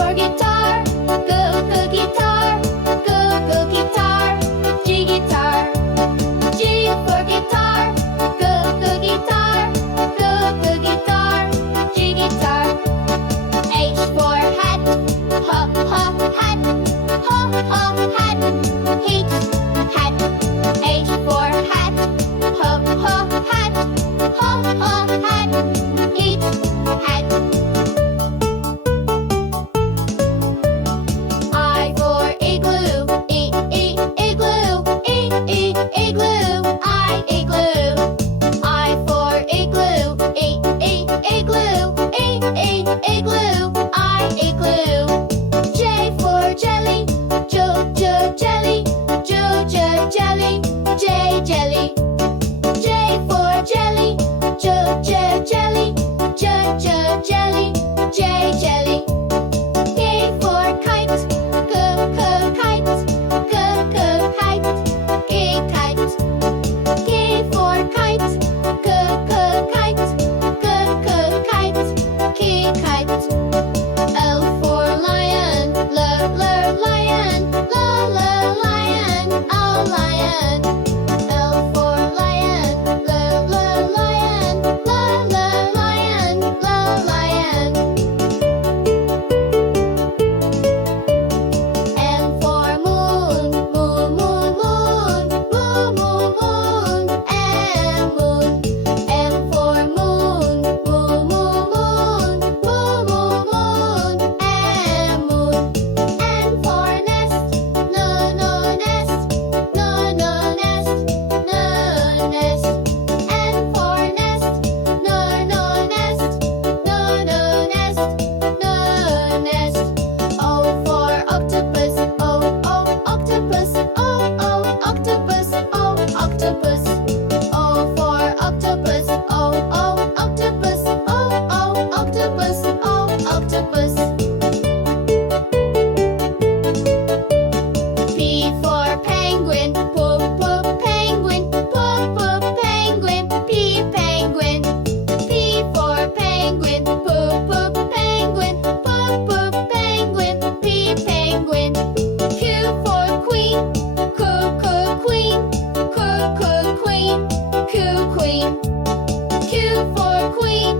for guitar, guitar. G guitar. G for guitar, guitar. G guitar. H for hat, hat. Hat. Heat, hat. H for hat, hat. Hat. Heat, hat. I for igloo, igloo. I igloo. I for igloo, igloo. I igloo. J for jelly, jelly. Jelly. J jelly. J for jelly, jelly. Jelly. J jelly. K for kite, kite. Kite. K for kite, kite. L for lion, lion. Oh, lion. L for lion, lion. M for moon, moon. M for moon, moon. N for nest, no nest. N for nest, no nest. O for octopus, octopus. O for octopus, octopus. P for penguin, penguin. P penguin. P for penguin, penguin. P penguin. Q for queen, queen. Q for queen,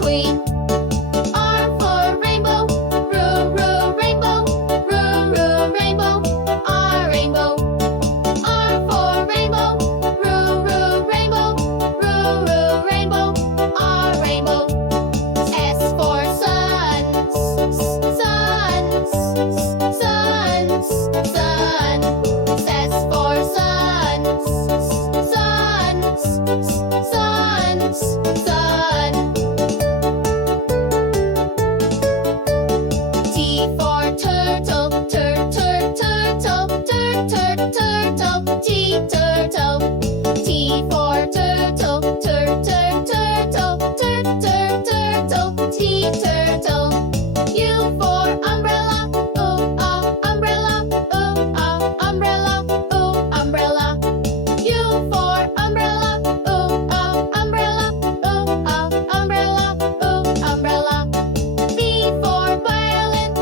queen. R for rainbow, rainbow. R rainbow. R for rainbow, rainbow. R rainbow. S for sun, sun. S for sun, sun. T for turtle, turtle. T turtle. T for turtle, T turtle. U for umbrella, umbrella. U for umbrella, umbrella. V for violin,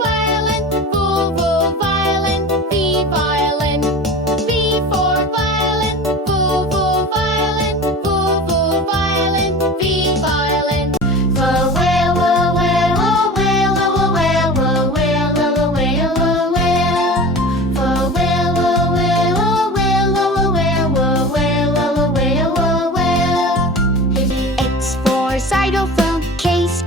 violin. V violin. V for violin, violin. V violin. X for xylophone, case.